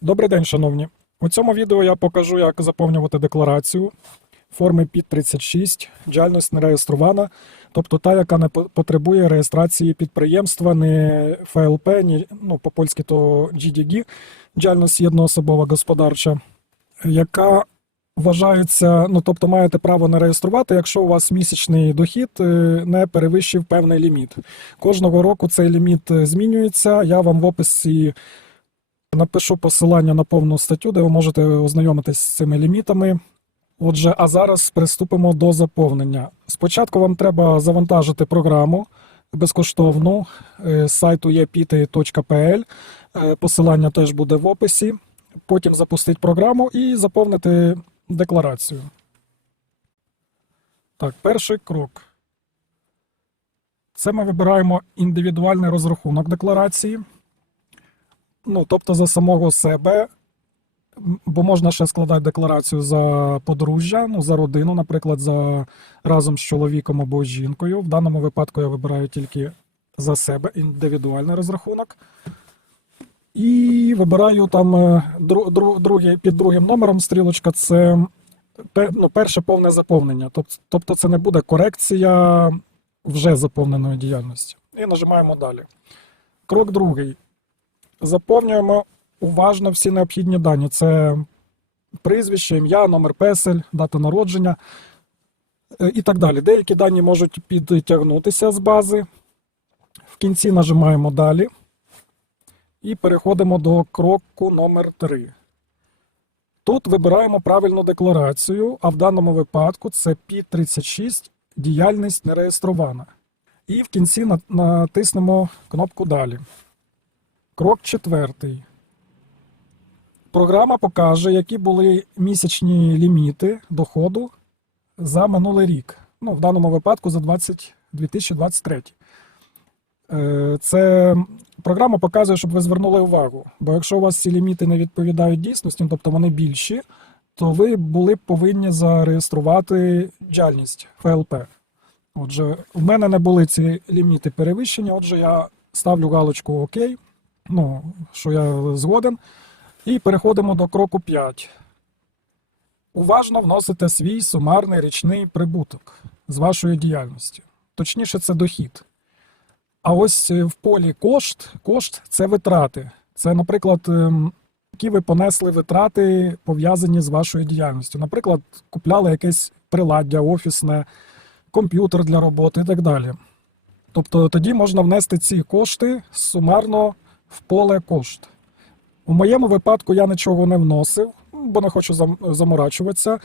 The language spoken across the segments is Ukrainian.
Добрий день, шановні. У цьому відео я покажу, як заповнювати декларацію форми під 36, діяльність не реєстрована, тобто та, яка не потребує реєстрації підприємства, не ФЛП, ні, ну, по-польськи то GDG, діяльність єдноособова господарча, яка вважається, ну тобто маєте право не реєструвати, якщо у вас місячний дохід е, не перевищив певний ліміт. Кожного року цей ліміт е, змінюється. Я вам в описі Напишу посилання на повну статтю, де ви можете ознайомитись з цими лімітами. Отже, а зараз приступимо до заповнення. Спочатку вам треба завантажити програму безкоштовну е, з сайту epiti.pl. Е, Посилання теж буде в описі. Потім запустити програму і заповнити декларацію. Так, перший крок. Це ми вибираємо індивідуальний розрахунок декларації ну, тобто за самого себе, бо можна ще складати декларацію за подружжя, ну, за родину, наприклад, за разом з чоловіком або жінкою. В даному випадку я вибираю тільки за себе індивідуальний розрахунок. І вибираю там е, дру, дру, другий, під другим номером стрілочка це ну, перше повне заповнення. Тобто це не буде корекція вже заповненої діяльності. І нажимаємо далі. Крок другий. Заповнюємо уважно всі необхідні дані. Це прізвище, ім'я, номер песель, дата народження е, і так далі. Деякі дані можуть підтягнутися з бази. В кінці нажимаємо далі. І переходимо до кроку номер 3. Тут вибираємо правильну декларацію, а в даному випадку це P36 діяльність не реєстрована. І в кінці натиснемо кнопку Далі. Крок четвертий. Програма покаже, які були місячні ліміти доходу за минулий рік. Ну, в даному випадку за 20, 2023. Е, Це програма показує, щоб ви звернули увагу. Бо якщо у вас ці ліміти не відповідають дійсності, ну, тобто вони більші, то ви були повинні зареєструвати діяльність ФЛП. Отже, в мене не були ці ліміти перевищені, отже, я ставлю галочку ОК ну, що я згоден. І переходимо до кроку 5. Уважно вносите свій сумарний річний прибуток з вашої діяльності. Точніше, це дохід. А ось е, в полі кошт, кошт це витрати. Це, наприклад, ем, які ви понесли витрати, пов'язані з вашою діяльністю. Наприклад, купляли якесь приладдя офісне, комп'ютер для роботи і так далі. Тобто тоді можна внести ці кошти сумарно в поле кошт. У моєму випадку я нічого не вносив, бо не хочу зам- заморачуватися.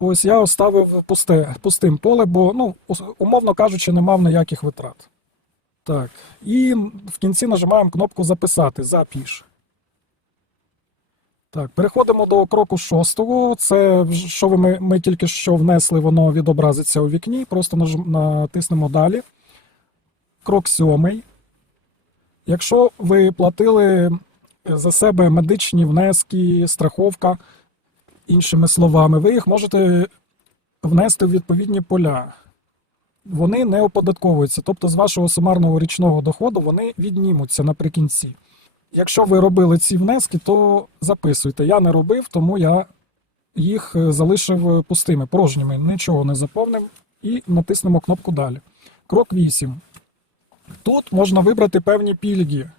Ось я оставив пусте, пустим поле, бо, ну, умовно кажучи, не мав ніяких витрат. Так. І в кінці нажимаємо кнопку Записати Запіш. Так, переходимо до кроку шостого. Це що ви ми, ми тільки що внесли, воно відобразиться у вікні. Просто натиснемо далі. Крок сьомий. Якщо ви платили за себе медичні внески, страховка, іншими словами, ви їх можете внести в відповідні поля. Вони не оподатковуються, тобто з вашого сумарного річного доходу вони віднімуться наприкінці. Якщо ви робили ці внески, то записуйте. Я не робив, тому я їх е, залишив пустими, порожніми, нічого не заповнив і натиснемо кнопку далі. Крок 8. Тут можна вибрати певні пільги е,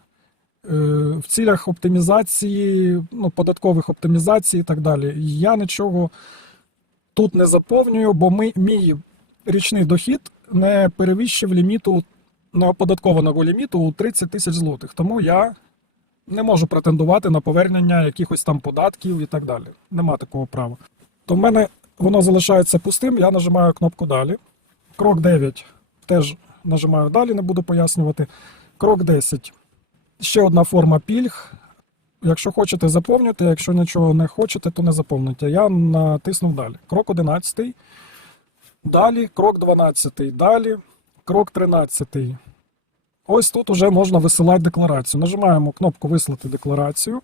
в цілях оптимізації, ну, податкових оптимізацій і так далі. Я нічого тут не заповнюю, бо ми, мій річний дохід не перевищив ліміту неоподаткованого ліміту у 30 тисяч злотих. Тому я не можу претендувати на повернення якихось там податків і так далі. Нема такого права. То в мене воно залишається пустим, я нажимаю кнопку далі. Крок 9 теж нажимаю далі, не буду пояснювати. Крок 10. Ще одна форма пільг. Якщо хочете, заповнюйте, якщо нічого не хочете, то не заповнюйте. Я натиснув далі. Крок 11. Далі, крок 12. Далі, крок 13. Ось тут уже можна висилати декларацію. Нажимаємо кнопку Вислати декларацію.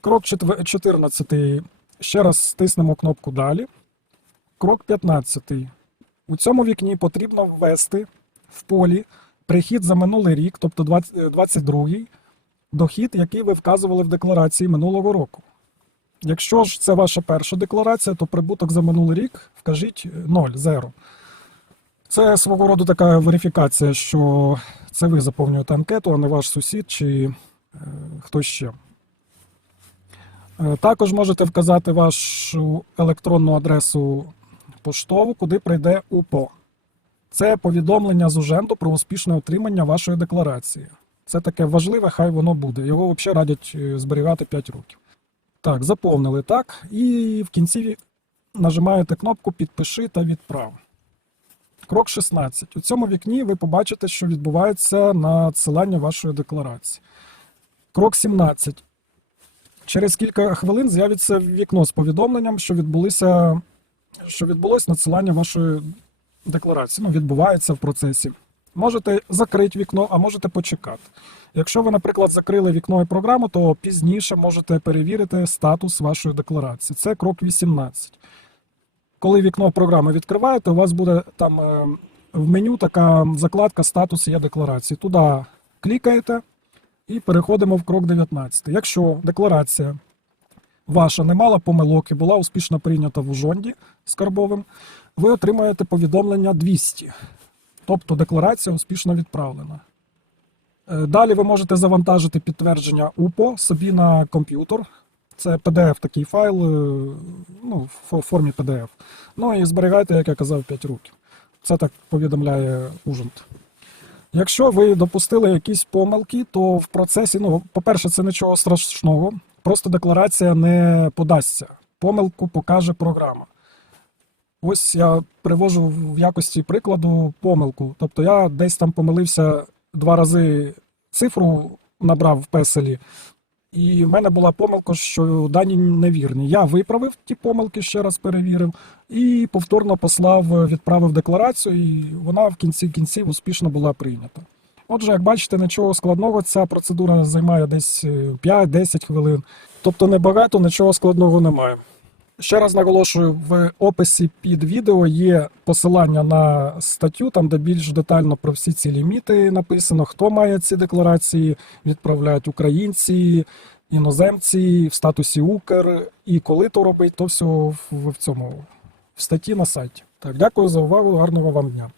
Крок четвер- 14. Ще раз стиснемо кнопку Далі. Крок 15. У цьому вікні потрібно ввести в полі прихід за минулий рік, тобто 20 22 дохід, який ви вказували в декларації минулого року. Якщо ж це ваша перша декларація, то прибуток за минулий рік вкажіть 0, 0. Це свого роду така верифікація, що це ви заповнюєте анкету, а не ваш сусід чи е, хтось ще. Е, Також можете вказати вашу електронну адресу поштову, куди прийде УПО. Це повідомлення з Уженду про успішне отримання вашої декларації. Це таке важливе, хай воно буде. Його взагалі радять е, зберігати 5 років. Так, заповнили так. І в кінці нажимаєте кнопку Підпиши та відправ. Крок 16. У цьому вікні ви побачите, що відбувається надсилання вашої декларації. Крок 17. Через кілька хвилин з'явиться вікно з повідомленням, що відбулося, що відбулось надсилання вашої декларації. Ну, відбувається в процесі. Можете закрити вікно, а можете почекати. Якщо ви, наприклад, закрили вікно і програму, то пізніше можете перевірити статус вашої декларації. Це крок 18. Коли вікно програми відкриваєте, у вас буде там е, в меню така закладка статус є декларації. Туди клікаєте і переходимо в крок 19. Якщо декларація ваша не мала помилок і була успішно прийнята в Ужонді скарбовим, ви отримаєте повідомлення 200. Тобто декларація успішно відправлена. Е, Далі ви можете завантажити підтвердження УПО собі на комп'ютер. Це PDF такий файл, е, ну, в формі PDF. Ну і зберігайте, як я казав, 5 років. Це так повідомляє Ужент. Якщо ви допустили якісь помилки, то в процесі, ну, по-перше, це нічого страшного. Просто декларація не подасться. Помилку покаже програма. Ось я привожу в якості прикладу помилку. Тобто я десь там помилився два рази цифру набрав в песелі, і в мене була помилка, що дані невірні. Я виправив ті помилки, ще раз перевірив, і повторно послав, відправив декларацію, і вона в кінці кінців успішно була прийнята. Отже, як бачите, нічого складного, ця процедура займає десь е, 5-10 хвилин. Тобто небагато, нічого складного немає. Ще раз наголошую, в описі під відео є посилання на статтю, там де більш детально про всі ці ліміти написано, хто має ці декларації відправляють українці, іноземці в статусі Укр, і коли то робить, то все в цьому в статті на сайті. Так, дякую за увагу, гарного вам дня.